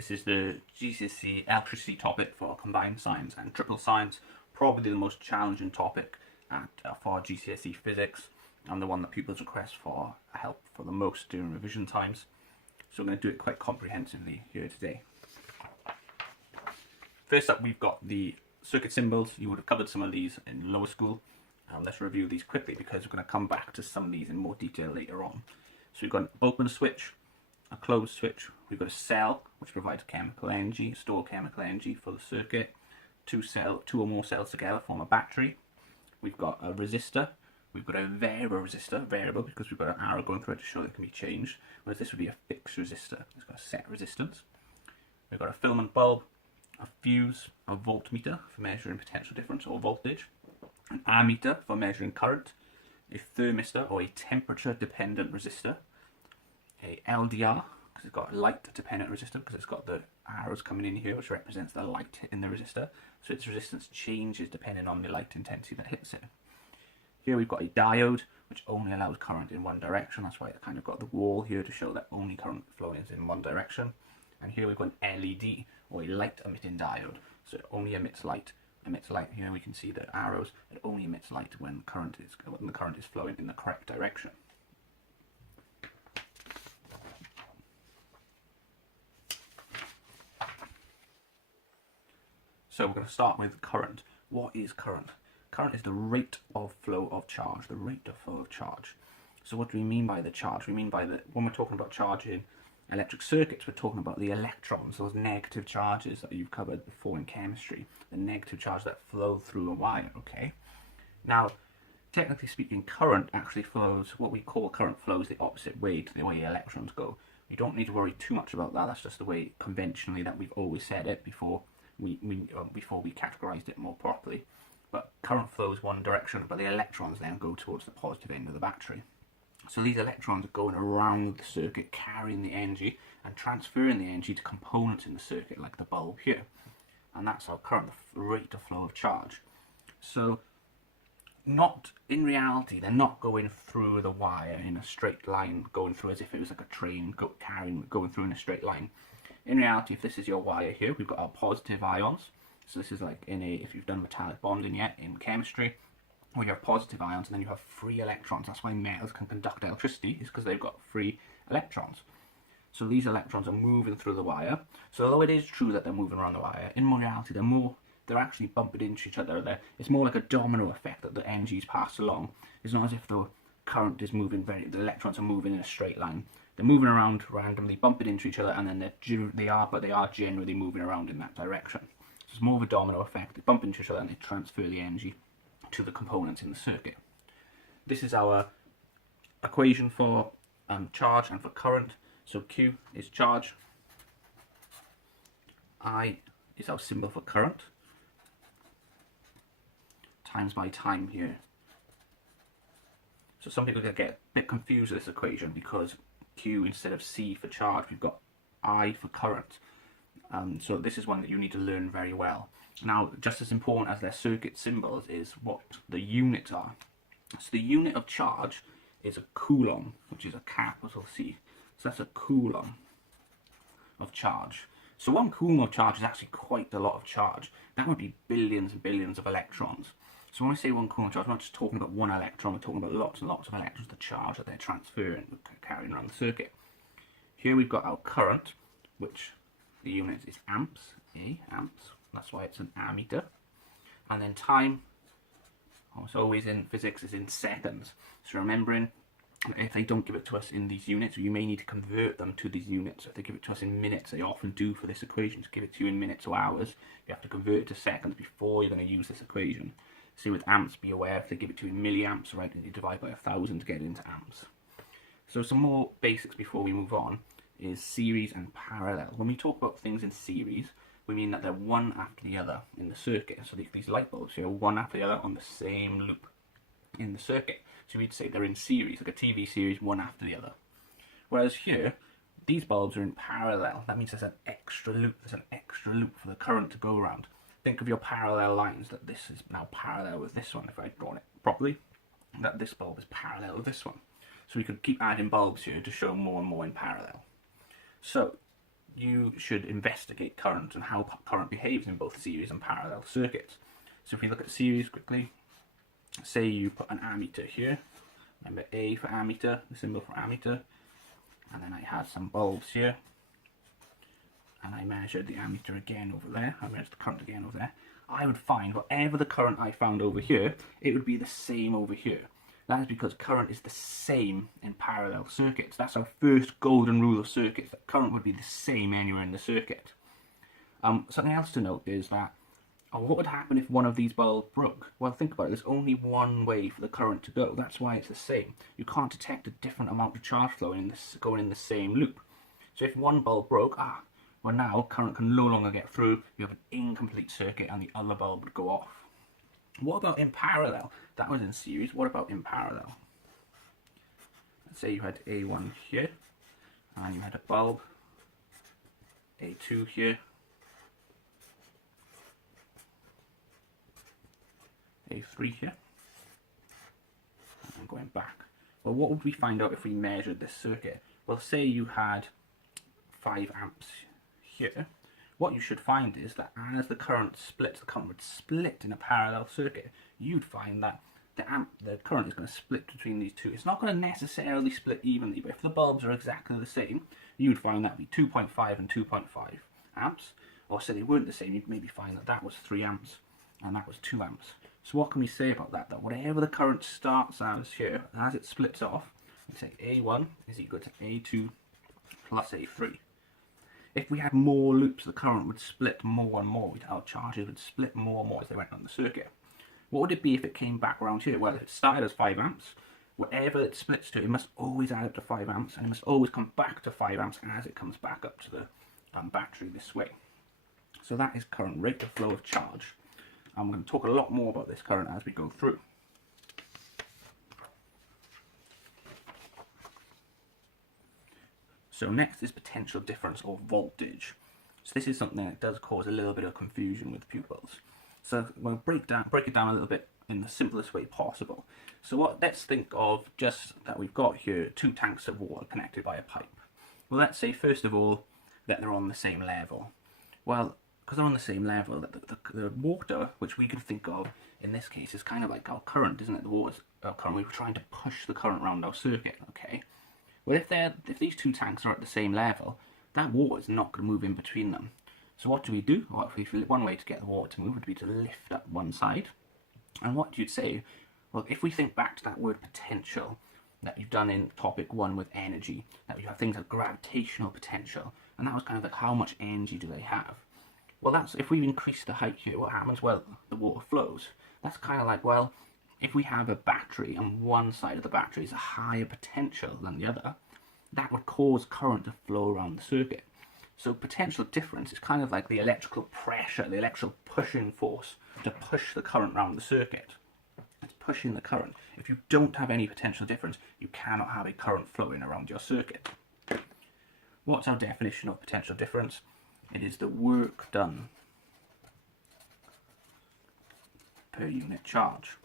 This is the GCSE electricity topic for combined science and triple science, probably the most challenging topic for GCSE Physics, and the one that pupils request for help for the most during revision times. So we're going to do it quite comprehensively here today. First up, we've got the circuit symbols. You would have covered some of these in lower school. Let's review these quickly because we're going to come back to some of these in more detail later on. So we've got an open switch, a closed switch, we've got a cell which provides chemical energy, store chemical energy for the circuit. Two or more cells together form a battery. We've got a resistor, we've got a variable resistor, variable because we've got an arrow going through it to show that it can be changed, whereas this would be a fixed resistor, it's got a set resistance. We've got a filament bulb, a fuse, a voltmeter for measuring potential difference or voltage, an ammeter for measuring current, a thermistor or a temperature dependent resistor, a LDR because it's got a light dependent resistor because it's got the arrows coming in here which represents the light in the resistor, so its resistance changes depending on the light intensity that hits it. Here we've got a diode which only allows current in one direction, that's why it kind of got the wall here to show that only current flowing is in one direction. And here we've got an LED or a light emitting diode, so it only emits light. Here we can see the arrows, it only emits light when the current is flowing in the correct direction. So we're going to start with current. What is current? Current is the rate of flow of charge, the rate of flow of charge. So what do we mean by the charge? We mean by when we're talking about charge in electric circuits, we're talking about the electrons, those negative charges that you've covered before in chemistry, the negative charge that flow through a wire, okay? Now, technically speaking, current actually flows, what we call current flows the opposite way to the way electrons go. You don't need to worry too much about that, that's just the way conventionally that we've always said it before we categorized it more properly. But current flows one direction, but the electrons then go towards the positive end of the battery. So these electrons are going around the circuit, carrying the energy and transferring the energy to components in the circuit, like the bulb here. And that's our current rate of flow of charge. So in reality, they're not going through the wire in a straight line, going through as if it was like a train going through in a straight line. In reality, if this is your wire here, we've got our positive ions. So this is like if you've done metallic bonding yet in chemistry, where you have positive ions and then you have free electrons. That's why metals can conduct electricity, is because they've got free electrons. So these electrons are moving through the wire. So although it is true that they're moving around the wire, in reality they're actually bumping into each other. It's more like a domino effect that the energy is passed along. It's not as if the current is moving the electrons are moving in a straight line. They're moving around randomly, bumping into each other, and then they are generally moving around in that direction. So it's more of a domino effect. They bump into each other and they transfer the energy to the components in the circuit. This is our equation for charge and for current. So Q is charge, I is our symbol for current, times by time here. So some people get a bit confused with this equation because Q instead of C for charge, we've got I for current. So this is one that you need to learn very well. Now, just as important as their circuit symbols is what the units are. So the unit of charge is a coulomb, which is a capital C. So that's a coulomb of charge. So 1 coulomb of charge is actually quite a lot of charge. That would be billions and billions of electrons. So when I say 1 coulomb of charge, we're not just talking about one electron, we're talking about lots and lots of electrons, the charge that they're transferring, carrying around the circuit. Here we've got our current, which the unit is amps, amps. That's why it's an ammeter. And then time, almost always in physics, is in seconds. So remembering, if they don't give it to us in these units, you may need to convert them to these units. If they give it to us in minutes, they often do for this equation, to give it to you in minutes or hours, you have to convert it to seconds before you're going to use this equation. See with amps, be aware if they give it to you in milliamps, right, and you divide by 1,000 to get it into amps. So some more basics before we move on is series and parallel. When we talk about things in series, we mean that they're one after the other in the circuit. So these light bulbs here are one after the other on the same loop in the circuit. So we'd say they're in series, like a TV series, one after the other. Whereas here, these bulbs are in parallel. That means there's an extra loop. There's an extra loop for the current to go around. Think of your parallel lines, that this is now parallel with this one, if I'd drawn it properly, that this bulb is parallel with this one. So we could keep adding bulbs here to show more and more in parallel. So you should investigate current and how current behaves in both series and parallel circuits. So if we look at series quickly, say you put an ammeter here, remember A for ammeter, the symbol for ammeter, and then I had some bulbs here, and I measured the ammeter again over there, I measured the current again over there, I would find whatever the current I found over here, it would be the same over here. That is because current is the same in parallel circuits. That's our first golden rule of circuits, that current would be the same anywhere in the circuit. Something else to note is that what would happen if one of these bulbs broke? Well, think about it. There's only one way for the current to go. That's why it's the same. You can't detect a different amount of charge flowing going in the same loop. So if one bulb broke, well now current can no longer get through. You have an incomplete circuit and the other bulb would go off. What about in parallel? That was in series. What about in parallel? Let's say you had A1 here, and you had a bulb, A2 here, A3 here, and going back. Well, what would we find out if we measured this circuit? Well, say you had 5 amps here. What you should find is that as the current splits, the current would split in a parallel circuit. You'd find that the current is going to split between these two. It's not going to necessarily split evenly, but if the bulbs are exactly the same, you'd find that would be 2.5 and 2.5 amps. Or say they weren't the same, you'd maybe find that that was 3 amps and that was 2 amps. So what can we say about that? That whatever the current starts as here, as it splits off, we say A1 is equal to A2 plus A3. If we had more loops, the current would split more and more. Our charges would split more and more as they went on the circuit. What would it be if it came back around here? Well, if it started as 5 amps, whatever it splits to, it must always add up to 5 amps, and it must always come back to 5 amps as it comes back up to the battery this way. So that is current, rate of flow of charge. I'm going to talk a lot more about this current as we go through. So next is potential difference or voltage. So this is something that does cause a little bit of confusion with pupils. So we'll break it down a little bit in the simplest way possible. So let's think of just that we've got here 2 tanks of water connected by a pipe. Well, let's say first of all that they're on the same level. Well, because they're on the same level, the water, which we can think of in this case, is kind of like our current, isn't it? The water's our current. We were trying to push the current around our circuit, okay? Well, if these 2 tanks are at the same level, that water is not going to move in between them. So what do we do? Well, one way to get the water to move would be to lift up one side. And what you'd say, well, if we think back to that word potential that you've done in topic 1 with energy, that you have things like gravitational potential, and that was kind of like how much energy do they have? Well, that's if we increase the height here, what happens? Well, the water flows. That's kind of like, well, if we have a battery and one side of the battery is a higher potential than the other, that would cause current to flow around the circuit. So potential difference is kind of like the electrical pressure, the electrical pushing force to push the current around the circuit. It's pushing the current. If you don't have any potential difference, you cannot have a current flowing around your circuit. What's our definition of potential difference? It is the work done per unit charge.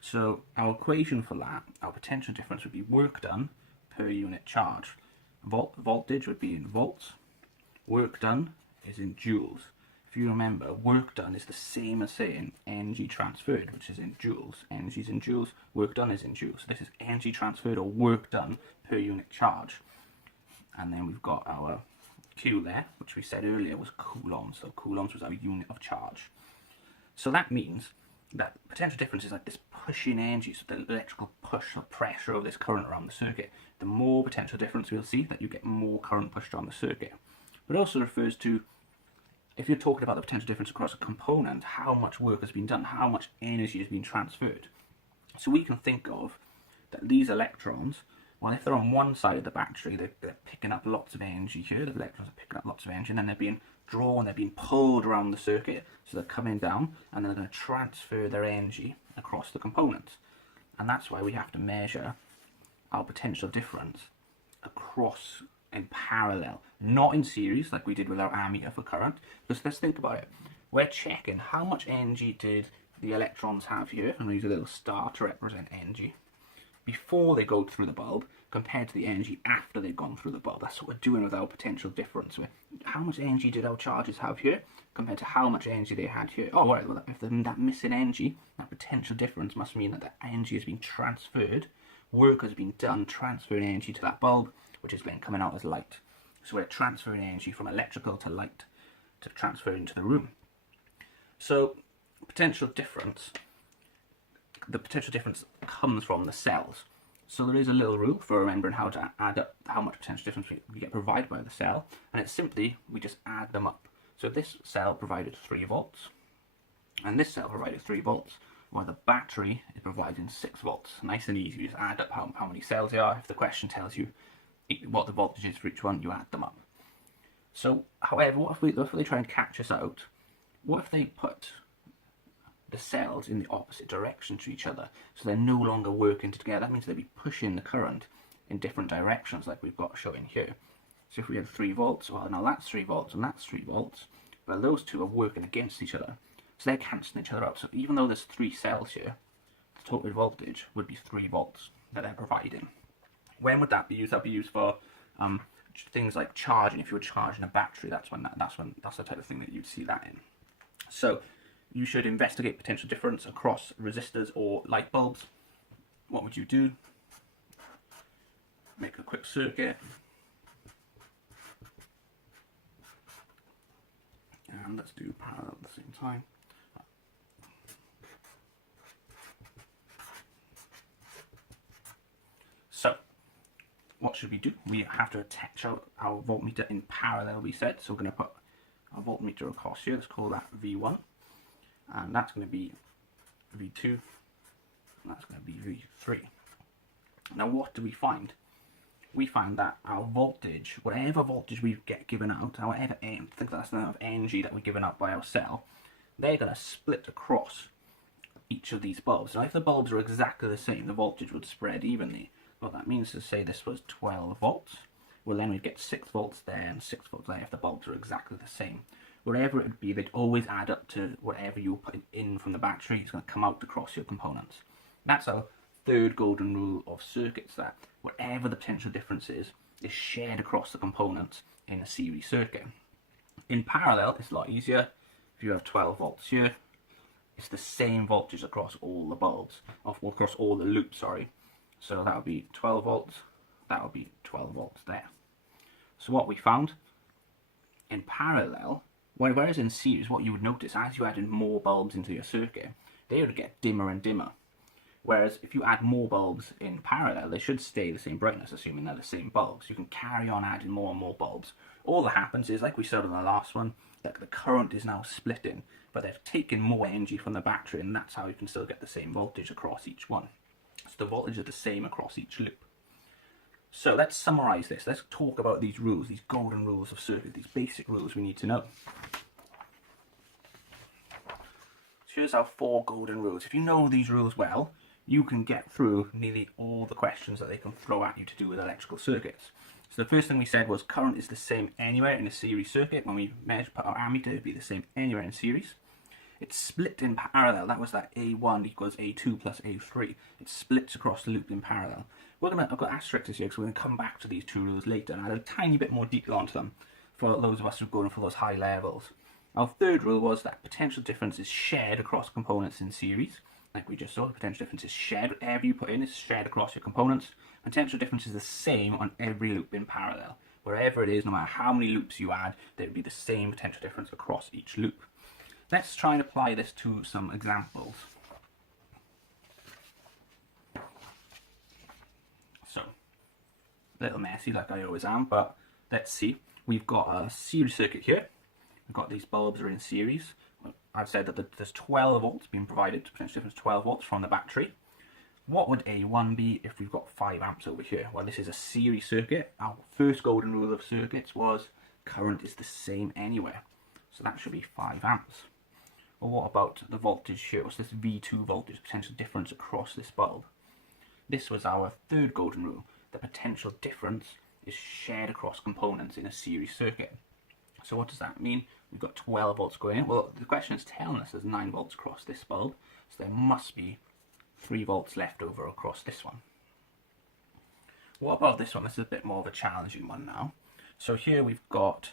So our equation for that, our potential difference would be work done per unit charge. Voltage would be in volts. Work done is in joules. If you remember, work done is the same as saying energy transferred, which is in joules. Energy is in joules, work done is in joules. So this is energy transferred or work done per unit charge. And then we've got our Q there, which we said earlier was coulombs. So coulombs was our unit of charge. So that means that potential difference is like this pushing energy, so the electrical push or pressure of this current around the circuit. The more potential difference we'll see, that you get more current pushed around the circuit. But it also refers to, if you're talking about the potential difference across a component, how much work has been done, how much energy has been transferred. So we can think of that these electrons, well, if they're on one side of the battery, they're picking up lots of energy here. The electrons are picking up lots of energy, and then they're being drawn, they're being pulled around the circuit. So they're coming down, and they're going to transfer their energy across the components. And that's why we have to measure our potential difference across in parallel, not in series like we did with our ammeter for current. Because let's think about it. We're checking how much energy did the electrons have here, and we use a little star to represent energy. before they go through the bulb compared to the energy after they've gone through the bulb. That's what we're doing with our potential difference. How much energy did our charges have here compared to how much energy they had here? Oh, right, well, if there's that missing energy, that potential difference must mean that the energy has been transferred, work has been done transferring energy to that bulb, which is then coming out as light. So we're transferring energy from electrical to light to transfer into the room. So potential difference, the potential difference comes from the cells. So there is a little rule for remembering how to add up how much potential difference we get provided by the cell, and it's simply, we just add them up. So this cell provided 3 volts, and this cell provided 3 volts, while the battery is providing 6 volts. Nice and easy, you just add up how many cells there are. If the question tells you what the voltage is for each one, you add them up. So, however, what if they try and catch us out? What if they put the cells in the opposite direction to each other, so they're no longer working together? That means they'll be pushing the current in different directions, like we've got showing here. So if we had 3 volts, well, now that's 3 volts and that's 3 volts, but those two are working against each other, so they're cancelling each other out. So even though there's 3 cells here, the total voltage would be 3 volts that they're providing. When would that be used? That'd be used for things like charging. If you were charging a battery, that's the type of thing that you'd see that in. So you should investigate potential difference across resistors or light bulbs. What would you do? Make a quick circuit. And let's do parallel at the same time. So, what should we do? We have to attach our voltmeter in parallel, we said. So we're going to put our voltmeter across here. Let's call that V1. And that's going to be V2. And that's going to be V3. Now what do we find? We find that our voltage, whatever voltage we get given out, however, think that's the amount of energy that we're given out by our cell, they're going to split across each of these bulbs. Now if the bulbs are exactly the same, the voltage would spread evenly. What that means is, say this was 12 volts, well then we'd get 6 volts there and 6 volts there if the bulbs are exactly the same. Whatever it would be, they'd always add up to whatever you were putting in from the battery. It's going to come out across your components. That's our third golden rule of circuits, that whatever the potential difference is shared across the components in a series circuit. In parallel, it's a lot easier. If you have 12 volts here, it's the same voltage across all the bulbs, across all the loops, sorry. So that would be 12 volts, that would be 12 volts there. So what we found, in parallel, whereas in series, what you would notice, as you add in more bulbs into your circuit, they would get dimmer and dimmer. Whereas if you add more bulbs in parallel, they should stay the same brightness, assuming they're the same bulbs. You can carry on adding more and more bulbs. All that happens is, like we said in the last one, that the current is now splitting, but they've taken more energy from the battery, and that's how you can still get the same voltage across each one. So the voltage are the same across each loop. So let's summarize this. Let's talk about these rules, these golden rules of circuit, these basic rules we need to know. So here's our 4 golden rules. If you know these rules well, you can get through nearly all the questions that they can throw at you to do with electrical circuits. So the first thing we said was current is the same anywhere in a series circuit. When we put our ammeter, it would be the same anywhere in series. It's split in parallel. That was that A1 equals A2 plus A3. It splits across the loop in parallel. I've got asterisks here because we're going to come back to these 2 rules later and add a tiny bit more detail onto them for those of us who are going for those high levels. Our third rule was that potential difference is shared across components in series. Like we just saw, the potential difference is shared. Whatever you put in is shared across your components. Potential difference is the same on every loop in parallel. Wherever it is, no matter how many loops you add, there would be the same potential difference across each loop. Let's try and apply this to some examples. So, a little messy like I always am, but let's see. We've got a series circuit here. We've got these bulbs are in series. I've said that there's 12 volts being provided, potential difference 12 volts from the battery. What would A1 be if we've got 5 amps over here? Well, this is a series circuit. Our first golden rule of circuits was current is the same anywhere. So that should be 5 amps. Well, what about the voltage here? What's this V2 voltage, potential difference across this bulb? This was our third golden rule. The potential difference is shared across components in a series circuit. So what does that mean? We've got 12 volts going in. Well, the question is telling us there's 9 volts across this bulb, so there must be 3 volts left over across this one. What about this one? This is a bit more of a challenging one now. So here we've got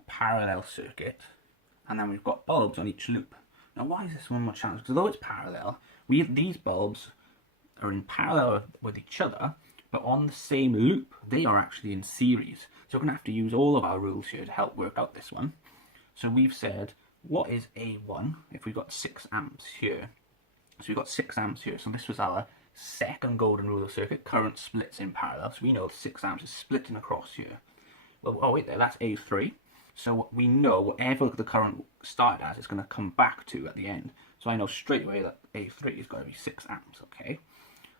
a parallel circuit, and then we've got bulbs on each loop. Now why is this one more challenging? Because although it's parallel, these bulbs are in parallel with each other, but on the same loop, they are actually in series. So we're going to have to use all of our rules here to help work out this one. So we've said, what is A1 if we've got 6 amps here? So we've got 6 amps here. So this was our second golden rule of circuit. Current splits in parallel. So we know 6 amps is splitting across here. Well, oh wait there, that's A3. So we know whatever the current started as, it's going to come back to at the end. So I know straight away that A3 is going to be 6 amps, okay?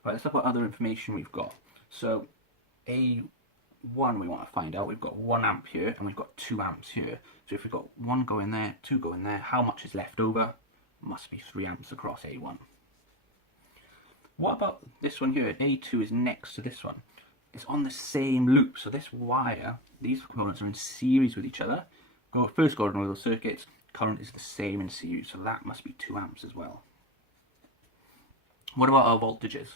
Right, let's look at other information we've got. So A1 we want to find out. We've got 1 amp here and we've got 2 amps here. So if we've got 1 going there, 2 going there, how much is left over? Must be 3 amps across A1. What about this one here? A2 is next to this one. It's on the same loop. So this wire, these components are in series with each other. First golden rule of circuits, current is the same in series. So that must be 2 amps as well. What about our voltages?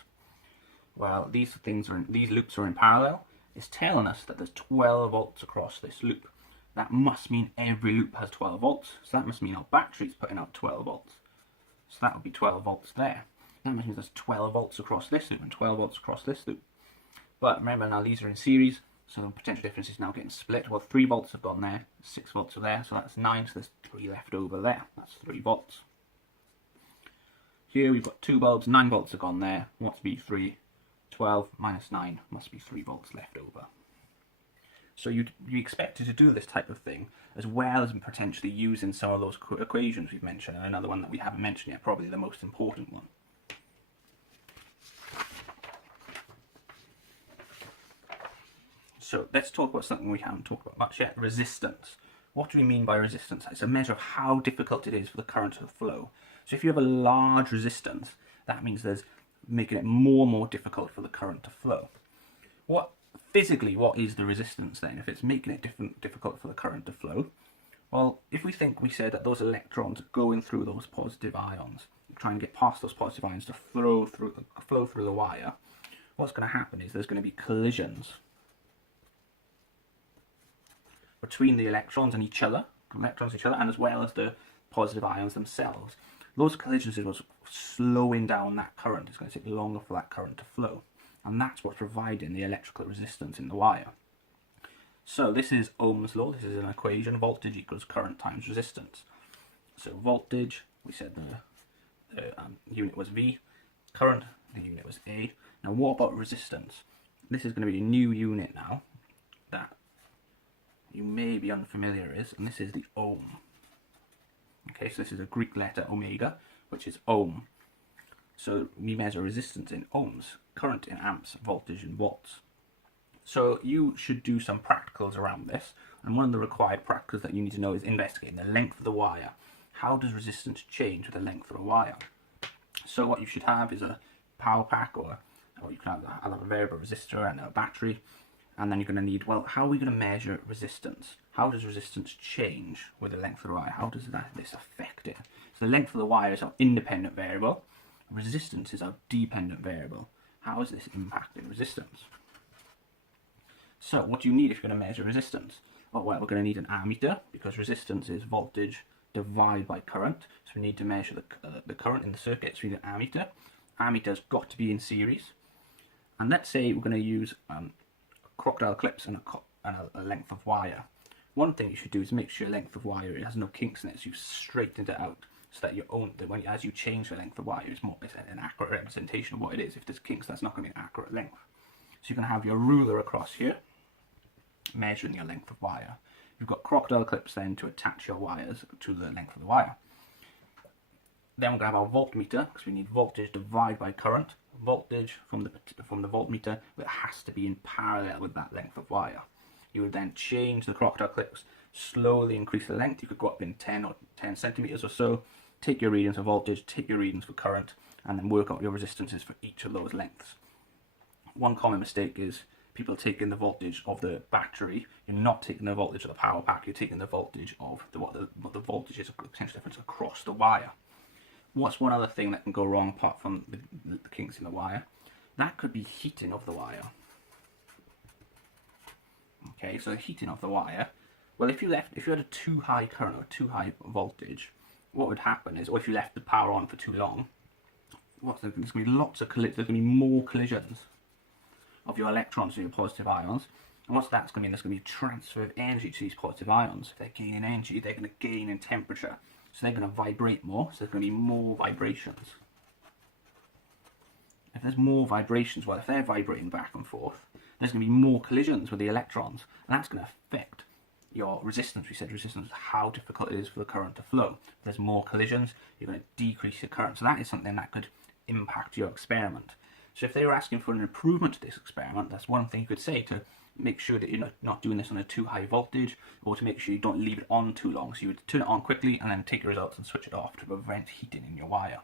Well, these loops are in parallel. It's telling us that there's 12 volts across this loop. That must mean every loop has 12 volts. So that must mean our battery's putting out 12 volts. So that would be 12 volts there. That means there's 12 volts across this loop and 12 volts across this loop. But remember, now these are in series, so the potential difference is now getting split. Well, 3 volts have gone there, 6 volts are there, so that's 9, so there's 3 left over there. That's 3 volts. Here we've got 2 bulbs, 9 volts have gone there. What's B3? 12 minus 9 must be 3 volts left over. So you expected to do this type of thing, as well as potentially using some of those equations we've mentioned, and another one that we haven't mentioned yet, probably the most important one. So let's talk about something we haven't talked about much yet, resistance. What do we mean by resistance? It's a measure of how difficult it is for the current to flow. So if you have a large resistance, that means there's making it more and more difficult for the current to flow. Physically, what is the resistance then, if it's making it difficult for the current to flow? Well, if we said that those electrons are going through those positive ions, try and get past those positive ions to flow through the wire, what's going to happen is there's going to be collisions between the electrons and each other, and as well as the positive ions themselves. Those collisions is what's slowing down that current. It's going to take longer for that current to flow. And that's what's providing the electrical resistance in the wire. So this is Ohm's law. This is an equation. Voltage equals current times resistance. So voltage, we said the unit was V. Current, the unit was A. Now what about resistance? This is going to be a new unit now that you may be unfamiliar with, and this is the ohm. Okay, so this is a Greek letter omega, which is ohm. So we measure resistance in ohms, current in amps, voltage in volts. So you should do some practicals around this, and one of the required practicals that you need to know is investigating the length of the wire. How does resistance change with the length of a wire? So what you should have is a power pack, or you can have a variable resistor and a battery, and then you're going to need, well, how are we going to measure resistance? How does resistance change with the length of the wire? How does this affect it? So the length of the wire is our independent variable. Resistance is our dependent variable. How is this impacting resistance? So what do you need if you're going to measure resistance? Oh, well, we're going to need an ammeter, because resistance is voltage divided by current. So we need to measure the current in the circuit. So we need an ammeter. Ammeter's got to be in series. And let's say we're going to use crocodile clips and a length of wire. One thing you should do is make sure your length of wire it has no kinks in it, so you've straightened it out, so that as you change the length of wire, it's an accurate representation of what it is. If there's kinks, that's not going to be an accurate length. So you're going to have your ruler across here, measuring your length of wire. You've got crocodile clips then to attach your wires to the length of the wire. Then we're going to have our voltmeter, because we need voltage divided by current. Voltage from the voltmeter, it has to be in parallel with that length of wire. You would then change the crocodile clips, slowly increase the length. You could go up in 10 centimeters or so, take your readings for voltage, take your readings for current, and then work out your resistances for each of those lengths. One common mistake is people taking the voltage of the battery. You're not taking the voltage of the power pack, you're taking the voltage of what the voltage is, the potential difference across the wire. What's one other thing that can go wrong apart from the kinks in the wire? That could be heating of the wire. Okay, so the heating of the wire. Well, if you had a too high current or too high voltage, what would happen is, or if you left the power on for too long, there's going to be lots of there's going to be more collisions of your electrons to your positive ions. And what's that's going to mean? There's going to be a transfer of energy to these positive ions. If they're gaining energy, they're going to gain in temperature. So they're going to vibrate more, so there's going to be more vibrations. If there's more vibrations, well, if they're vibrating back and forth, there's going to be more collisions with the electrons, and that's going to affect your resistance. We said resistance is how difficult it is for the current to flow. If there's more collisions, you're going to decrease your current. So that is something that could impact your experiment. So if they were asking for an improvement to this experiment, that's one thing you could say to make sure that you're not doing this on a too high voltage, or to make sure you don't leave it on too long. So you would turn it on quickly and then take your results and switch it off to prevent heating in your wire.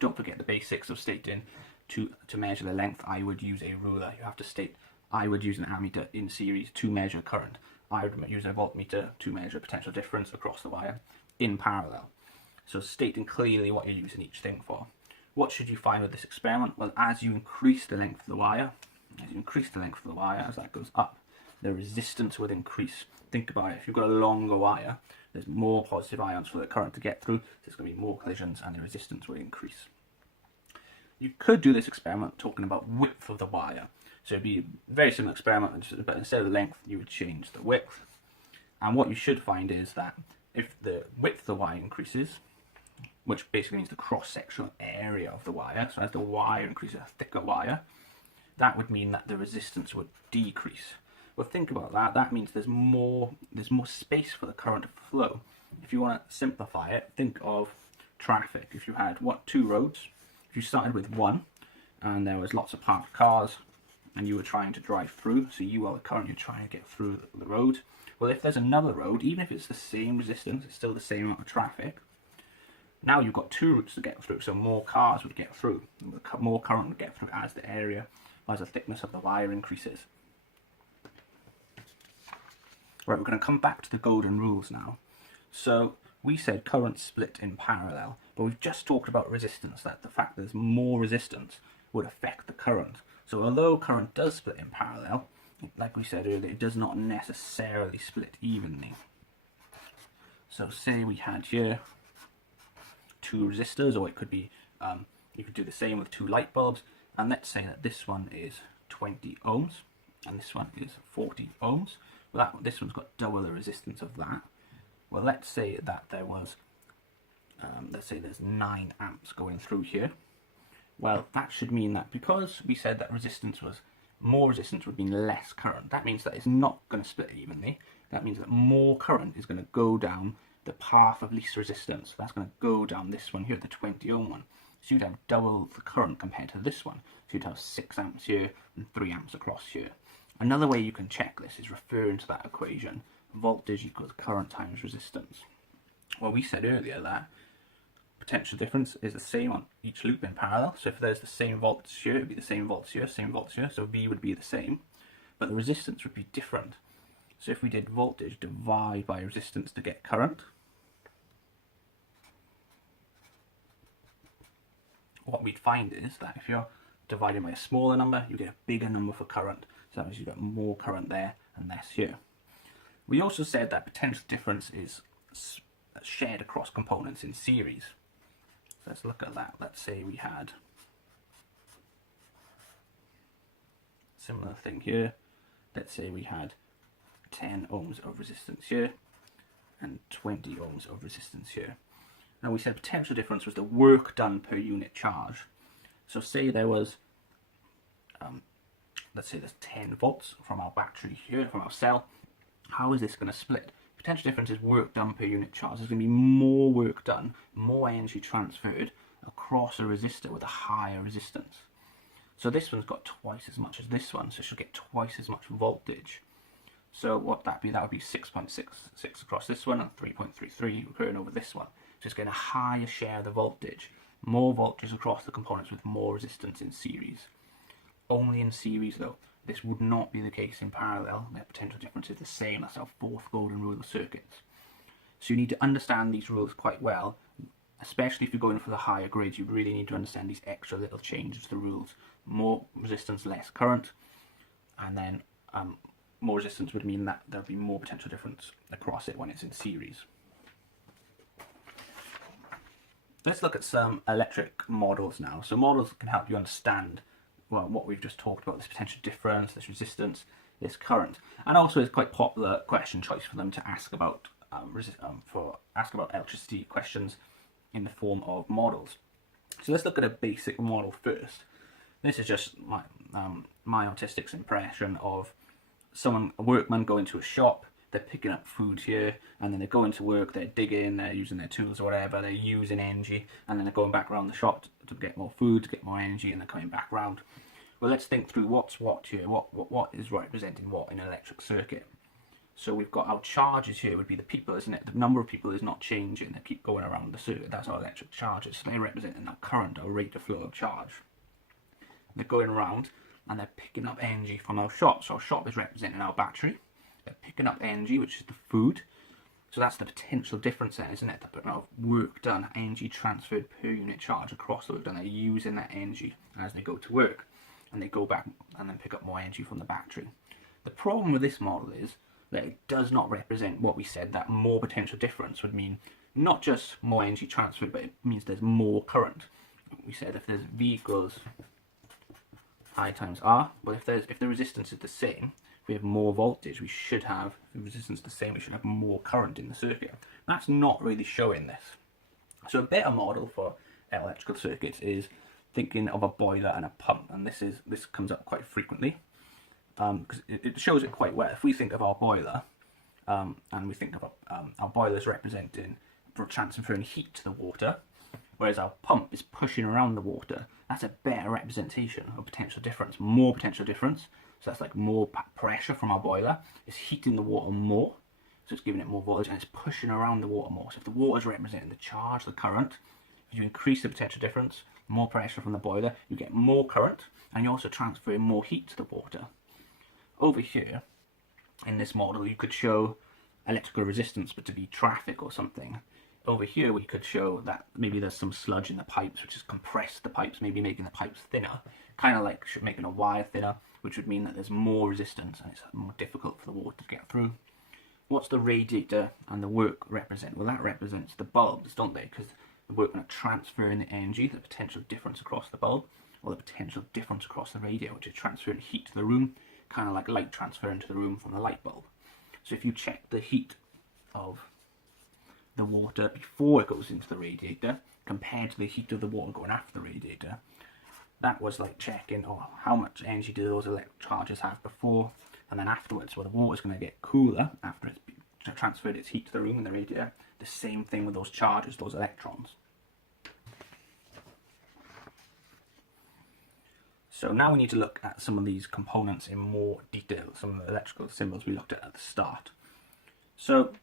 Don't forget the basics of stating to measure the length. I would use a ruler. You have to state, I would use an ammeter in series to measure current. I would use a voltmeter to measure potential difference across the wire in parallel. So stating clearly what you're using each thing for. What should you find with this experiment? Well, as you increase the length of the wire, as that goes up, the resistance would increase. Think about it. If you've got a longer wire, there's more positive ions for the current to get through. So there's going to be more collisions and the resistance will increase. You could do this experiment talking about width of the wire. So it'd be a very similar experiment, but instead of the length, you would change the width. And what you should find is that if the width of the wire increases, which basically means the cross-sectional area of the wire, so as the wire increases, a thicker wire, that would mean that the resistance would decrease. Well, think about that. That means there's more space for the current to flow. If you want to simplify it, think of traffic. If you had two roads, if you started with one, and there was lots of parked cars, and you were trying to drive through, so you are the current, you're trying to get through the road. Well, if there's another road, even if it's the same resistance, it's still the same amount of traffic. Now you've got two routes to get through, so more cars would get through, more current would get through as the thickness of the wire increases. Right, we're going to come back to the golden rules now. So we said current split in parallel, but we've just talked about resistance, that the fact that there's more resistance would affect the current. So although current does split in parallel, like we said earlier, it does not necessarily split evenly. So say we had here two resistors, or it could be, you could do the same with two light bulbs, and let's say that this one is 20 ohms, and this one is 40 ohms. Well, this one's got double the resistance of that. Well, let's say that there was, let's say there's 9 amps going through here. Well, that should mean that because we said that more resistance would mean less current. That means that it's not going to split evenly. That means that more current is going to go down the path of least resistance. That's going to go down this one here, the 20 ohm one. So you'd have double the current compared to this one. So you'd have 6 amps here and 3 amps across here. Another way you can check this is referring to that equation, voltage equals current times resistance. Well, we said earlier that potential difference is the same on each loop in parallel. So if there's the same voltage here, it would be the same voltage here, same voltage here. So V would be the same, but the resistance would be different. So if we did voltage divide by resistance to get current, what we'd find is that if you're dividing by a smaller number, you get a bigger number for current. So that means you've got more current there and less here. We also said that potential difference is shared across components in series. So let's look at that. Let's say we had a similar thing here. Let's say we had 10 ohms of resistance here and 20 ohms of resistance here. Now we said potential difference was the work done per unit charge. So say there was, let's say there's 10 volts from our battery here, from our cell. How is this going to split? Potential difference is work done per unit charge. There's going to be more work done, more energy transferred across a resistor with a higher resistance. So this one's got twice as much as this one, so it should get twice as much voltage. So what that be? That would be 6.66 across this one and 3.33 recurring over this one. So it's getting a higher share of the voltage, more voltage across the components with more resistance in series. Only in series though. This would not be the case in parallel. Their potential difference is the same. That's our fourth golden rule of circuits. So you need to understand these rules quite well, especially if you're going for the higher grades. You really need to understand these extra little changes to the rules. More resistance, less current, and then more resistance would mean that there'll be more potential difference across it when it's in series. Let's look at some electric models now. So models can help you understand, well, what we've just talked about, this potential difference, this resistance, this current. And also it's quite popular question choice for them to ask about electricity questions in the form of models. So let's look at a basic model first. This is just my artistic impression of a workman going to a shop, they're picking up food here, and then they're going to work, they're digging, they're using their tools or whatever, they're using energy, and then they're going back around the shop to get more food, to get more energy, and they're coming back round. Well, let's think through what's what here, what is representing what in an electric circuit. So we've got our charges here would be the people, isn't it? The number of people is not changing, they keep going around the circuit, that's our electric charges. So they're representing our current, our rate of flow of charge. They're going around and they're picking up energy from our shop. So our shop is representing our battery. They're picking up energy, which is the food. So that's the potential difference there, isn't it? The amount of work done, energy transferred per unit charge across the work done. They're using that energy as they go to work. And they go back and then pick up more energy from the battery. The problem with this model is that it does not represent what we said, that more potential difference would mean not just more energy transferred, but it means there's more current. We said if there's V equals I times R, but if the resistance is the same, if we have more voltage, we should have, if the resistance is the same, we should have more current in the circuit. That's not really showing this. So a better model for electrical circuits is thinking of a boiler and a pump, and this comes up quite frequently because it shows it quite well. If we think of our boiler, and we think of our boiler as representing for transferring heat to the water, whereas our pump is pushing around the water, that's a better representation of potential difference, more potential difference. So that's like more pressure from our boiler. It's heating the water more, so it's giving it more voltage, and it's pushing around the water more. So if the water is representing the charge, the current, if you increase the potential difference, more pressure from the boiler, you get more current, and you're also transferring more heat to the water. Over here, in this model, you could show electrical resistance, but to be traffic or something. Over here, we could show that maybe there's some sludge in the pipes, which has compressed the pipes, maybe making the pipes thinner, kind of like making a wire thinner, which would mean that there's more resistance and it's more difficult for the water to get through. What's the radiator and the work represent? Well, that represents the bulbs, don't they? Because the workmen are transferring the energy, the potential difference across the bulb, or the potential difference across the radiator, which is transferring heat to the room, kind of like light transfer into the room from the light bulb. So if you check the heat of the water before it goes into the radiator compared to the heat of the water going after the radiator, that was like checking how much energy do those electric charges have before and then afterwards. Well, the water's going to get cooler after it's transferred its heat to the room in the radiator. The same thing with those charges, those electrons. So now we need to look at some of these components in more detail, some of the electrical symbols we looked at the start. So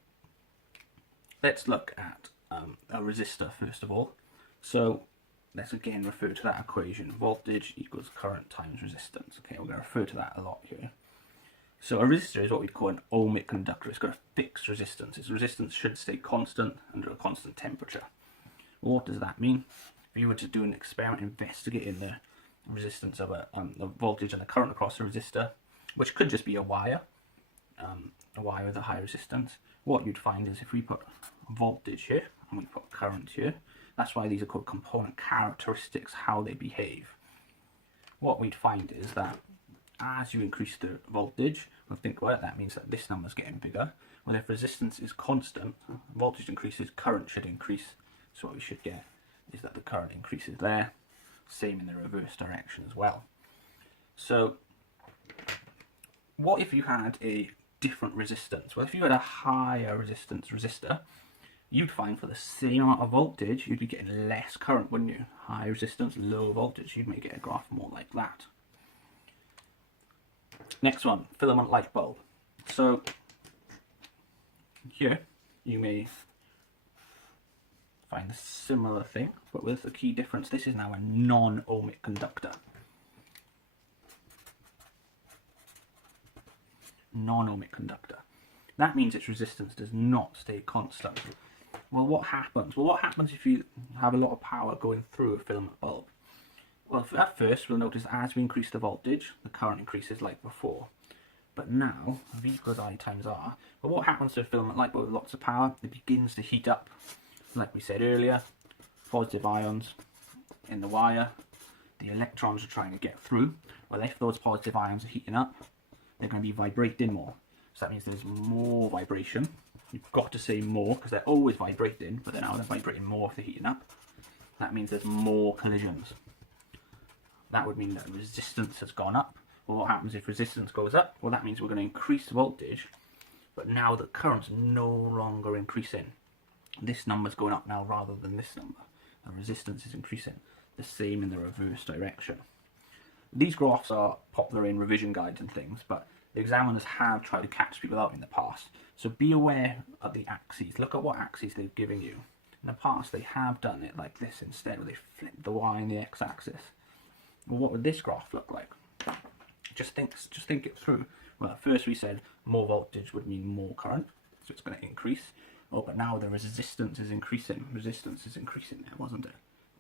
let's look at a resistor first of all. So let's again refer to that equation, voltage equals current times resistance. Okay, we're going to refer to that a lot here. So a resistor is what we'd call an ohmic conductor. It's got a fixed resistance. Its resistance should stay constant under a constant temperature. What does that mean? If you were to do an experiment investigating the resistance of the voltage and the current across a resistor, which could just be a wire with a high resistance, what you'd find is if we put voltage here and we put current here, that's why these are called component characteristics, how they behave. What we'd find is that as you increase the voltage, well, think about it, that means that this number's getting bigger. Well, if resistance is constant, voltage increases, current should increase. So what we should get is that the current increases there. Same in the reverse direction as well. So what if you had a different resistance? Well, if you had a higher resistance resistor, you'd find for the same amount of voltage, you'd be getting less current, wouldn't you? High resistance, low voltage, you'd make it a graph more like that. Next one, filament light bulb. So here you may find a similar thing, but with a key difference. This is now a non-ohmic conductor. Non-ohmic conductor. That means its resistance does not stay constant. Well, what happens? Well, what happens if you have a lot of power going through a filament bulb? Well, at first we'll notice as we increase the voltage, the current increases like before. But now, V equals I times R. But what happens to a filament light bulb with lots of power? It begins to heat up. Like we said earlier, positive ions in the wire. The electrons are trying to get through. Well, if those positive ions are heating up, they're going to be vibrating more. So that means there's more vibration. You've got to say more, because they're always vibrating, but now they're vibrating more if they're heating up. That means there's more collisions. That would mean that resistance has gone up. Well, what happens if resistance goes up? Well, that means we're going to increase the voltage, but now the current's no longer increasing. This number's going up now rather than this number. The resistance is increasing. The same in the reverse direction. These graphs are popular in revision guides and things, but the examiners have tried to catch people out in the past. So be aware of the axes. Look at what axes they've given you. In the past, they have done it like this instead, where they flipped the y and the x-axis. Well, what would this graph look like? Just think it through. Well, at first we said more voltage would mean more current, so it's going to increase. Oh, but now the resistance is increasing. Resistance is increasing there, wasn't it?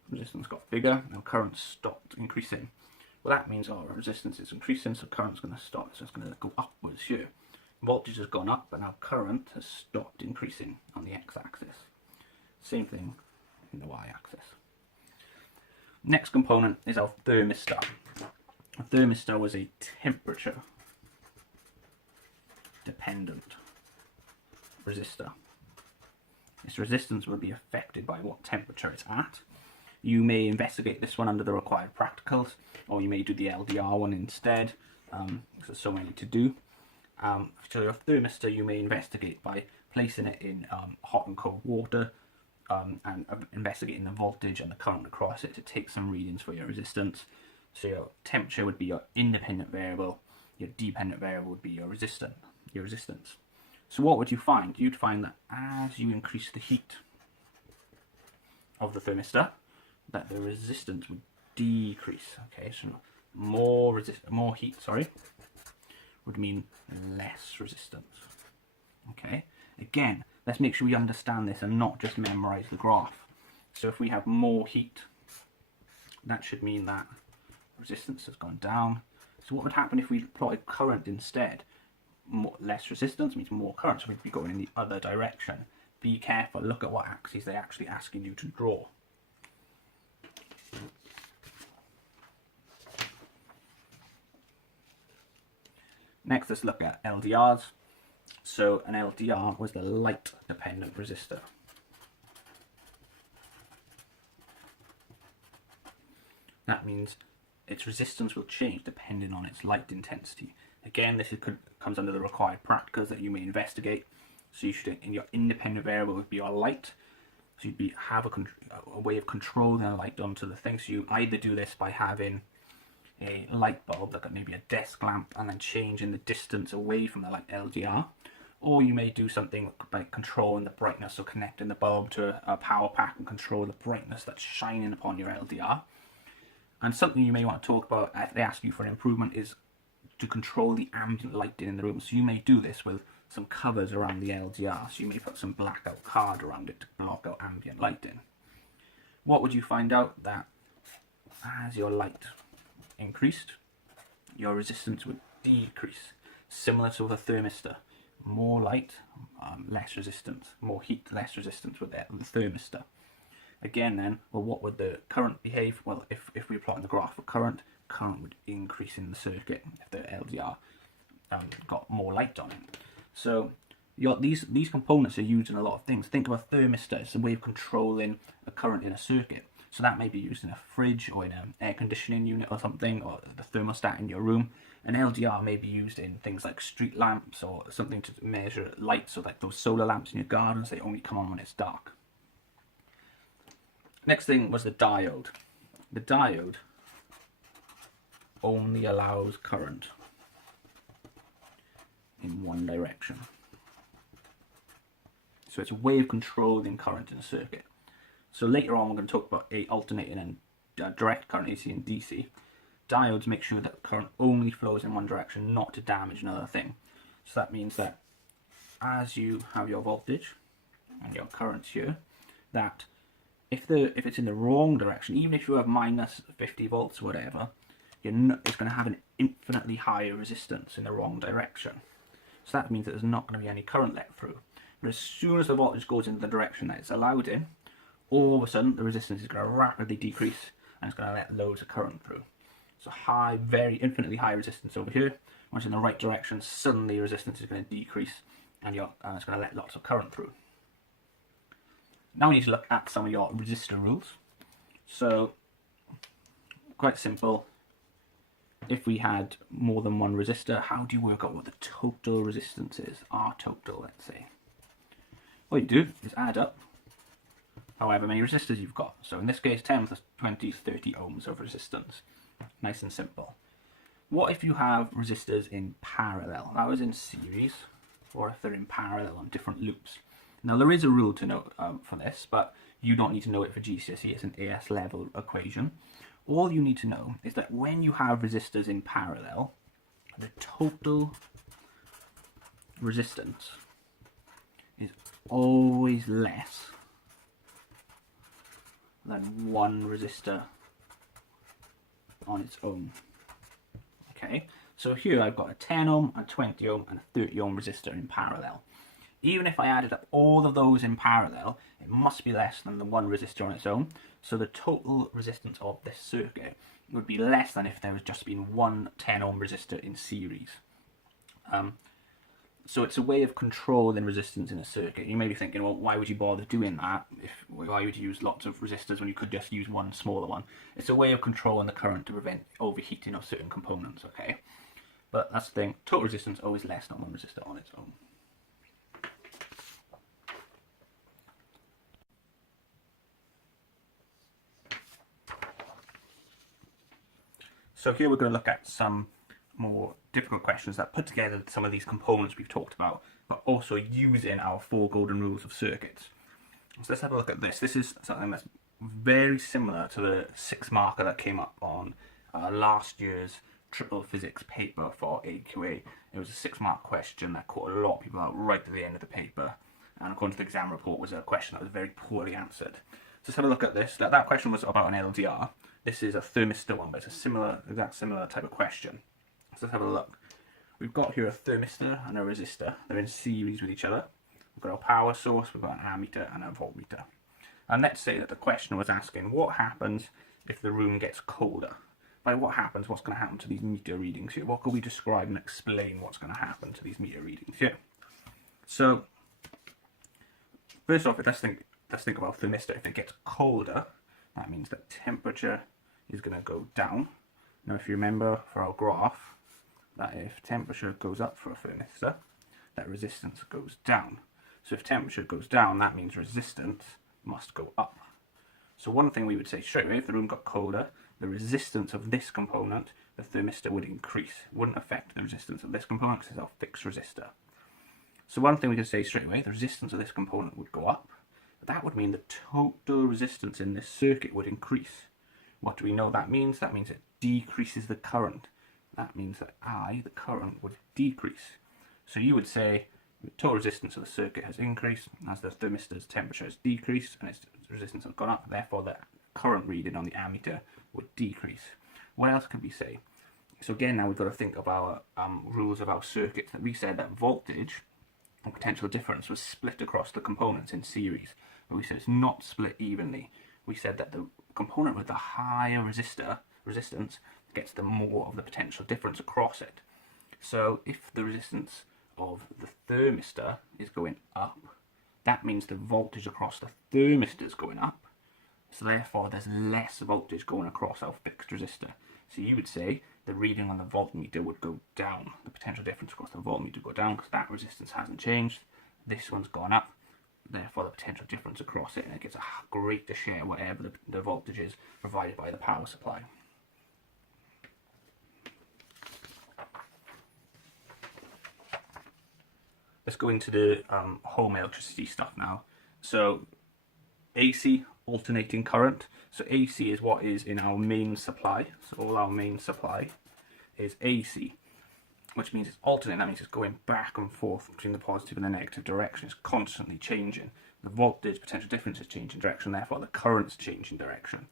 Resistance got bigger, now current stopped increasing. Well, that means our resistance is increasing, so current's going to stop. So it's going to go upwards here. Voltage has gone up, but now current has stopped increasing on the x-axis. Same thing in the y-axis. Next component is our thermistor. A thermistor was a temperature dependent resistor. Its resistance will be affected by what temperature it's at. You may investigate this one under the required practicals, or you may do the LDR one instead, because there's so many to do. So your thermistor you may investigate by placing it in hot and cold water, and investigating the voltage and the current across it to take some readings for your resistance. So your temperature would be your independent variable, your dependent variable would be your resistance. So what would you find? You'd find that as you increase the heat of the thermistor, that the resistance would decrease. Okay, so more heat, would mean less resistance. Okay, again, let's make sure we understand this and not just memorize the graph. So if we have more heat, that should mean that resistance has gone down. So what would happen if we plotted current instead? Less resistance means more current, so we'd be going in the other direction. Be careful, look at what axes they're actually asking you to draw. Next, let's look at LDRs. So an LDR was the light dependent resistor. That means its resistance will change depending on its light intensity. Again, this comes under the required practicals that you may investigate. So you should, in your independent variable would be your light. So you'd have a way of controlling the light onto the thing. So you either do this by having a light bulb, like maybe a desk lamp, and then changing the distance away from the light LDR. Or you may do something by controlling the brightness, so connecting the bulb to a power pack and control the brightness that's shining upon your LDR. And something you may want to talk about if they ask you for an improvement is to control the ambient lighting in the room. So you may do this with some covers around the LDR. So you may put some blackout card around it to block out ambient lighting. What would you find out? That as your light increased, your resistance would decrease. Similar to the thermistor. More light, less resistance. More heat, less resistance with the thermistor. Again then, well, what would the current behave? Well, if we plot in the graph for current would increase in the circuit if the LDR got more light on it. So these components are used in a lot of things. Think of a thermistor as a way of controlling a current in a circuit. So that may be used in a fridge or in an air conditioning unit or something, or the thermostat in your room. An LDR may be used in things like street lamps or something to measure light, so like those solar lamps in your gardens, they only come on when it's dark. Next thing was the diode. The diode only allows current in one direction. So it's a way of controlling current in a circuit. So later on we're going to talk about alternating and direct current, AC and DC. Diodes make sure that current only flows in one direction, not to damage another thing. So that means that as you have your voltage and your currents here, that if it's in the wrong direction, even if you have minus 50 volts or whatever, it's going to have an infinitely higher resistance in the wrong direction. So that means that there's not going to be any current let through. But as soon as the voltage goes in the direction that it's allowed in, all of a sudden the resistance is going to rapidly decrease and it's going to let loads of current through. So high, very infinitely high resistance over here. Once in the right direction, suddenly resistance is going to decrease and it's going to let lots of current through. Now we need to look at some of your resistor rules. So, quite simple. If we had more than one resistor, how do you work out what the total resistance is? R total, let's say. What you do is add up however many resistors you've got. So in this case, 10 plus 20 is 30 ohms of resistance. Nice and simple. What if you have resistors in parallel? That was in series, or if they're in parallel on different loops. Now there is a rule to note for this, but you don't need to know it for GCSE. It's an AS level equation. All you need to know is that when you have resistors in parallel, the total resistance is always less than one resistor on its own. Okay, so here I've got a 10 ohm, a 20 ohm and a 30 ohm resistor in parallel. Even if I added up all of those in parallel, it must be less than the one resistor on its own. So the total resistance of this circuit would be less than if there was just been one 10 ohm resistor in series. So it's a way of controlling resistance in a circuit. You may be thinking, well, why would you bother doing that? Why would you use lots of resistors when you could just use one smaller one? It's a way of controlling the current to prevent overheating of certain components, okay? But that's the thing, total resistance always less than one resistor on its own. So here we're going to look at some more difficult questions that put together some of these components we've talked about, but also using our 4 golden rules of circuits. So let's have a look at this. This is something that's very similar to the 6 marker that came up on last year's triple physics paper for AQA. It was a 6 mark question that caught a lot of people out right at the end of the paper, and according to the exam report was a question that was very poorly answered. So let's have a look at this. That question was about an LDR. This is a thermistor one, but it's a similar type of question. So let's have a look. We've got here a thermistor and a resistor. They're in series with each other. We've got our power source, we've got an ammeter and a voltmeter. And let's say that the question was asking, what happens if the room gets colder? By what happens, what's going to happen to these meter readings here? What could we describe and explain what's going to happen to these meter readings here? So, first off, let's think about thermistor. If it gets colder, that means that temperature is going to go down. Now, if you remember for our graph, that if temperature goes up for a thermistor, that resistance goes down. So if temperature goes down, that means resistance must go up. So one thing we would say straight away, if the room got colder, the resistance of this component, the thermistor, would increase. It wouldn't affect the resistance of this component because it's our fixed resistor. So one thing we could say straight away, the resistance of this component would go up. But that would mean the total resistance in this circuit would increase. What do we know that means? That means it decreases the current. That means that I, the current, would decrease. So you would say the total resistance of the circuit has increased as the thermistor's temperature has decreased and its resistance has gone up. Therefore, the current reading on the ammeter would decrease. What else could we say? So again, now we've got to think of our rules of our circuits. That we said that voltage and potential difference was split across the components in series. But we said it's not split evenly. We said that the component with the higher resistance gets the more of the potential difference across it. So if the resistance of the thermistor is going up, that means the voltage across the thermistor is going up. So therefore there's less voltage going across our fixed resistor. So you would say the reading on the voltmeter would go down. The potential difference across the voltmeter would go down because that resistance hasn't changed. This one's gone up. Therefore the potential difference across it, and it gets a greater share whatever the voltage is provided by the power supply. Let's go into the home electricity stuff now. So AC, alternating current. So AC is what is in our main supply. So all our main supply is AC, which means it's alternating. That means it's going back and forth between the positive and the negative direction. It's constantly changing. The voltage potential difference is changing direction, therefore the current's changing direction.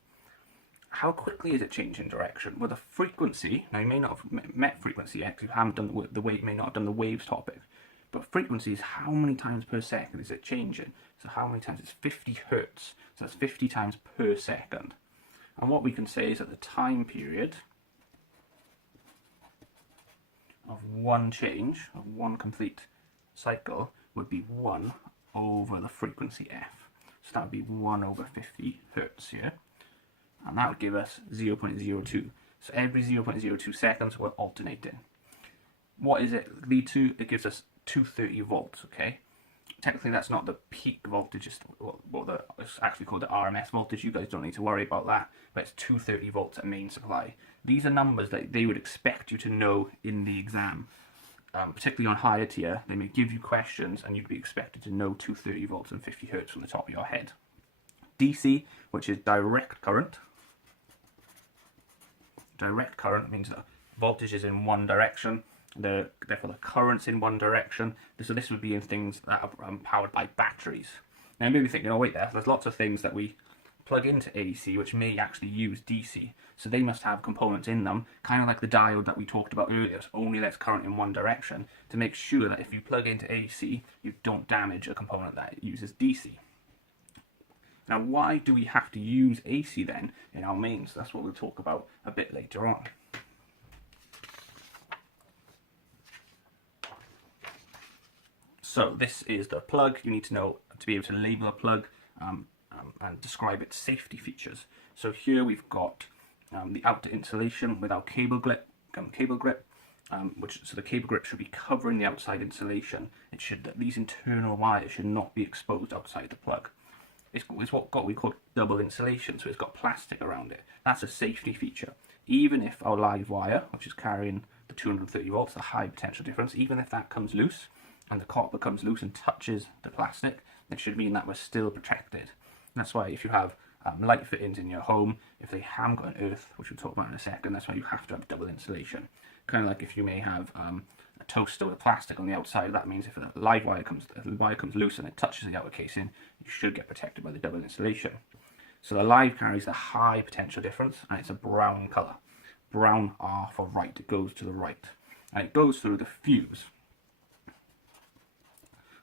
How quickly is it changing direction? Well, the frequency, now you may not have met frequency yet because you haven't done the wave, may not have done the waves topic, but frequency is how many times per second is it changing. So how many times? It's 50 hertz, so that's 50 times per second. And what we can say is that the time period of one change, of one complete cycle, would be 1 over the frequency f. So that would be 1 over 50 hertz here. And that would give us 0.02. So every 0.02 seconds we're alternating. What does it lead to? It gives us 230 volts, okay? Technically that's not the peak voltage, it's actually called the RMS voltage. You guys don't need to worry about that, but it's 230 volts at main supply. These are numbers that they would expect you to know in the exam. Particularly on higher tier, they may give you questions and you'd be expected to know 230 volts and 50 hertz from the top of your head. DC, which is direct current. Direct current means that voltage is in one direction, therefore the current's in one direction. So this would be in things that are powered by batteries. Now you may be thinking, oh wait there's lots of things that we plug into AC which may actually use DC. So they must have components in them, kind of like the diode that we talked about earlier. So only lets current in one direction to make sure that if you plug into AC, you don't damage a component that uses DC. Now, why do we have to use AC then in our mains? That's what we'll talk about a bit later on. So this is the plug. You need to know to be able to label a plug and describe its safety features. So here we've got the outer insulation with our cable grip. So the cable grip should be covering the outside insulation. These internal wires should not be exposed outside the plug. It's what we call double insulation, so it's got plastic around it. That's a safety feature. Even if our live wire, which is carrying the 230 volts, the high potential difference, even if that comes loose and the copper comes loose and touches the plastic, it should mean that we're still protected. And that's why if you have light fittings in your home, if they haven't got an earth, which we'll talk about in a second, that's why you have to have double insulation. Kind of like if you may have a toaster with plastic on the outside, that means if the live wire comes loose and it touches the outer casing, you should get protected by the double insulation. So the live carries the high potential difference and it's a brown colour. Brown R for right, it goes to the right. And it goes through the fuse.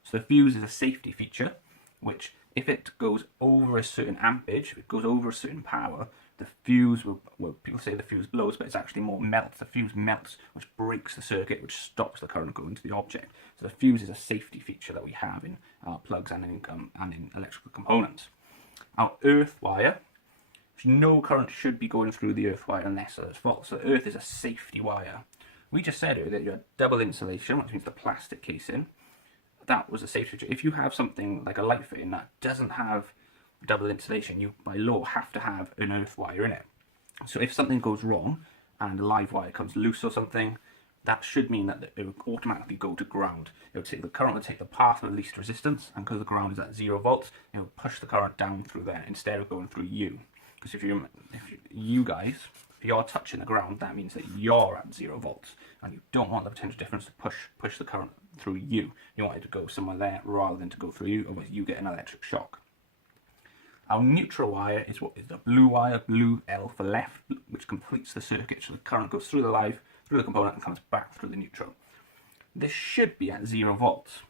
So the fuse is a safety feature, which if it goes over a certain ampage, if it goes over a certain power, the fuse will, people say the fuse blows, but it's actually more melts. The fuse melts, which breaks the circuit, which stops the current going to the object. So the fuse is a safety feature that we have in our plugs and in electrical components. Our earth wire, no current should be going through the earth wire unless there's fault. So the earth is a safety wire. We just said earlier that you had double insulation, which means the plastic casing. That was a safety feature. If you have something like a light fitting that doesn't have double insulation, you by law have to have an earth wire in it. So if something goes wrong and a live wire comes loose or something, that should mean that it would automatically go to ground. The current would take the path of least resistance, and because the ground is at 0 volts, it will push the current down through there instead of going through you. Because if you're touching the ground, that means that you're at 0 volts, and you don't want the potential difference to push the current through you. You want it to go somewhere there rather than to go through you, otherwise you get an electric shock. Our neutral wire is what is the blue wire, blue L for left, which completes the circuit. So the current goes through the component and comes back through the neutral. This should be at 0 volts.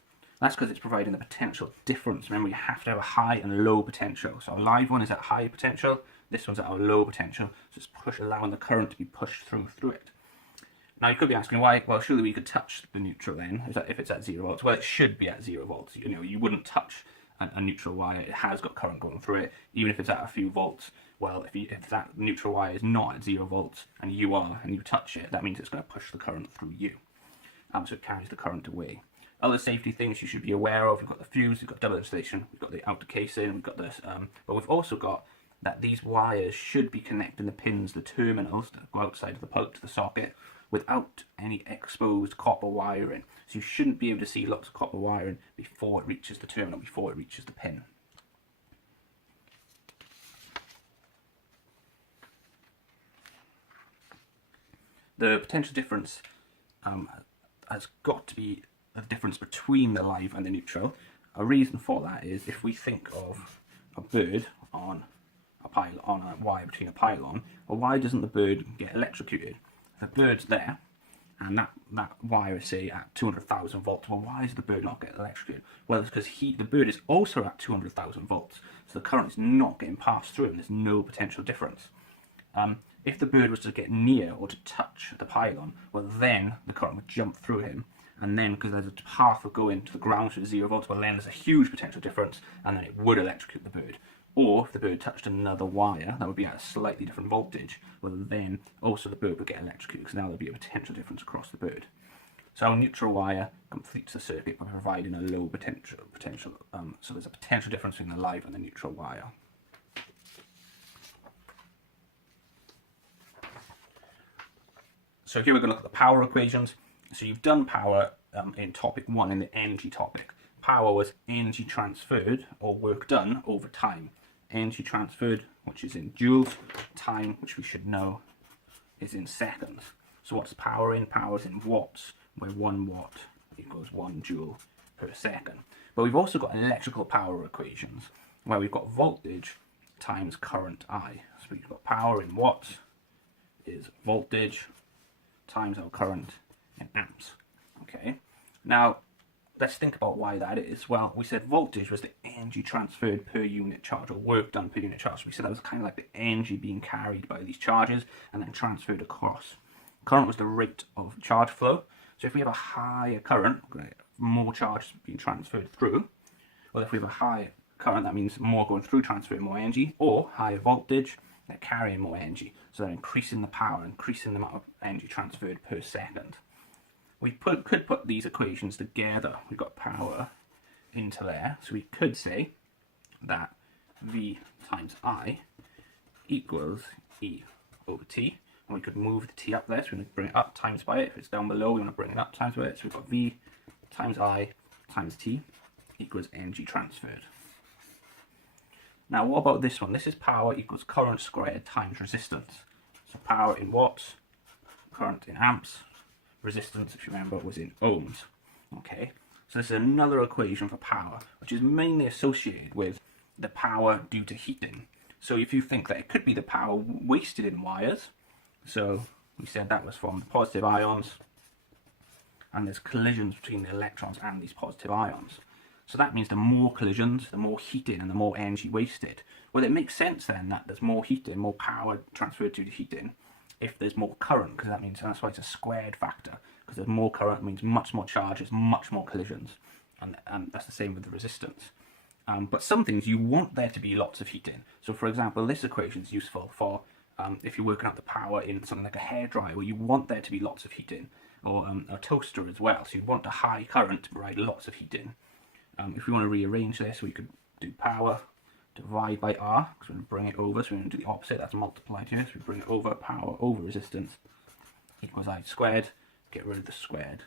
That's because it's providing the potential difference. Remember, you have to have a high and low potential. So our live one is at high potential, this one's at our low potential, so it's allowing the current to be pushed through it. Now you could be asking why, well surely we could touch the neutral then, if it's at 0 volts. Well, it should be at 0 volts. You wouldn't touch a neutral wire. It has got current going through it, even if it's at a few volts. Well, if that neutral wire is not at 0 volts and you touch it, that means it's going to push the current through you. So it carries the current away. Other safety things you should be aware of: we've got the fuse, we've got double insulation, we've got the outer casing, we've got this, but we've also got that these wires should be connecting the pins, the terminals that go outside of the plug to the socket, without any exposed copper wiring. So you shouldn't be able to see lots of copper wiring before it reaches the terminal, before it reaches the pin. The potential difference has got to be the difference between the live and the neutral. A reason for that is if we think of a bird on a a wire between a pylon, well, why doesn't the bird get electrocuted? The bird's there, and that wire is, say, at 200,000 volts. Well, why does the bird not get electrocuted? Well, it's because the bird is also at 200,000 volts, so the current is not getting passed through, and there's no potential difference. If the bird was to get near or to touch the pylon, well, then the current would jump through him, and then, because there's a path would go into the ground to 0 volts, well, then there's a huge potential difference, and then it would electrocute the bird. Or if the bird touched another wire that would be at a slightly different voltage, well, then also the bird would get electrocuted, because now there'll be a potential difference across the bird. So our neutral wire completes the circuit by providing a low potential. So there's a potential difference between the live and the neutral wire. So here we're going to look at the power equations. So you've done power in topic 1 in the energy topic. Power was energy transferred or work done over time. Energy transferred, which is in joules, time, which we should know, is in seconds. So what's power in? Power is in watts, where 1 watt equals 1 joule per second. But we've also got electrical power equations, where we've got voltage times current I. So we've got power in watts is voltage times our current in amps. Okay, now let's think about why that is. Well, we said voltage was the energy transferred per unit charge, or work done per unit charge. So we said that was kind of like the energy being carried by these charges and then transferred across. Current was the rate of charge flow. So if we have a higher current, more charge being transferred through. Well, if we have a higher current, that means more going through, transferring more energy, or higher voltage, they're carrying more energy. So they're increasing the power, increasing the amount of energy transferred per second. We could put these equations together. We've got power into there. So we could say that V times I equals E over T. And we could move the T up there. So we're going to bring it up times by it. If it's down below, we want to bring it up times by it. So we've got V times I times T equals energy transferred. Now what about this one? This is power equals current squared times resistance. So power in watts, current in amps, resistance, if you remember, was in ohms. Okay, so this is another equation for power, which is mainly associated with the power due to heating. So if you think that it could be the power wasted in wires, so we said that was from the positive ions, and there's collisions between the electrons and these positive ions. So that means the more collisions, the more heating and the more energy wasted. Well, it makes sense then that there's more heating, more power transferred due to heating, if there's more current, because that means that's why it's a squared factor. Because there's more current means much more charges, much more collisions, and that's the same with the resistance. But some things you want there to be lots of heating. So for example, this equation is useful for if you're working out the power in something like a hairdryer, where you want there to be lots of heating, or a toaster as well. So you'd want a high current to provide lots of heating. If we want to rearrange this, we could do power divide by R, because we're going to bring it over, so we're going to do the opposite, that's multiplied here, so we bring it over, power over resistance equals I squared, get rid of the squared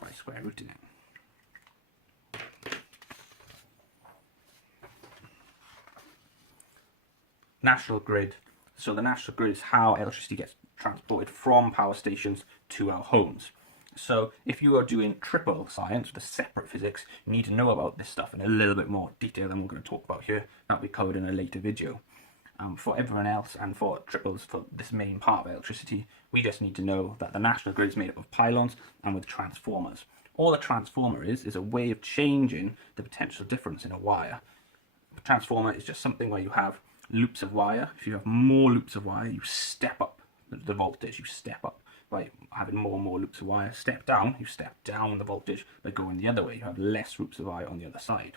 by square rooting it. National grid. So the national grid is how electricity gets transported from power stations to our homes. So if you are doing triple science with a separate physics, you need to know about this stuff in a little bit more detail than we're going to talk about here. That'll be covered in a later video. For everyone else and for triples, for this main part of electricity, we just need to know that the national grid is made up of pylons and with transformers. All a transformer is a way of changing the potential difference in a wire. A transformer is just something where you have loops of wire. If you have more loops of wire, you step up the voltage, you step up by having more and more loops of wire. Step down, you step down the voltage by going the other way. You have less loops of wire on the other side.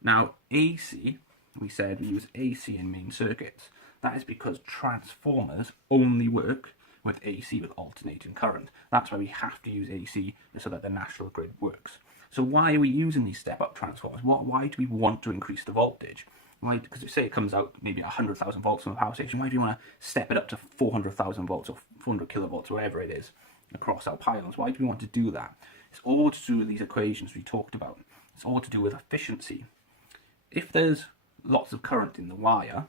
Now AC, we said we use AC in main circuits. That is because transformers only work with AC, with alternating current. That's why we have to use AC so that the national grid works. So why are we using these step-up transformers? Why do we want to increase the voltage? Why? Because say it comes out maybe 100,000 volts from a power station. Why do you want to step it up to 400,000 volts or 400 kilovolts, whatever it is, across our pylons? Why do we want to do that? It's all to do with these equations we talked about. It's all to do with efficiency. If there's lots of current in the wire,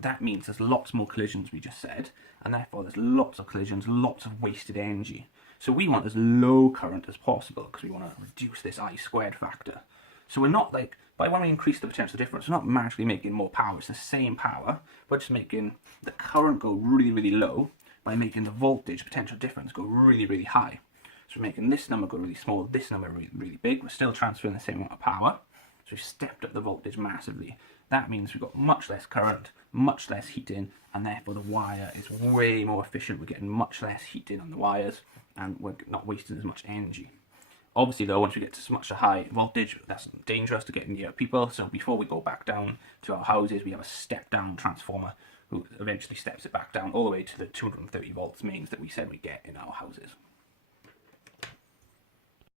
that means there's lots more collisions, we just said, and therefore there's lots of collisions, lots of wasted energy. So we want as low current as possible because we want to reduce this I squared factor. So we're not like But when we increase the potential difference, we're not magically making more power, it's the same power, but just making the current go really, really low by making the voltage potential difference go really, really high. So we're making this number go really small, this number really, really big. We're still transferring the same amount of power. So we've stepped up the voltage massively. That means we've got much less current, much less heating, and therefore the wire is way more efficient. We're getting much less heating on the wires, and we're not wasting as much energy. Obviously though, once we get to much a high voltage, that's dangerous to get near people. So before we go back down to our houses, we have a step down transformer who eventually steps it back down all the way to the 230 volts mains that we said we get in our houses.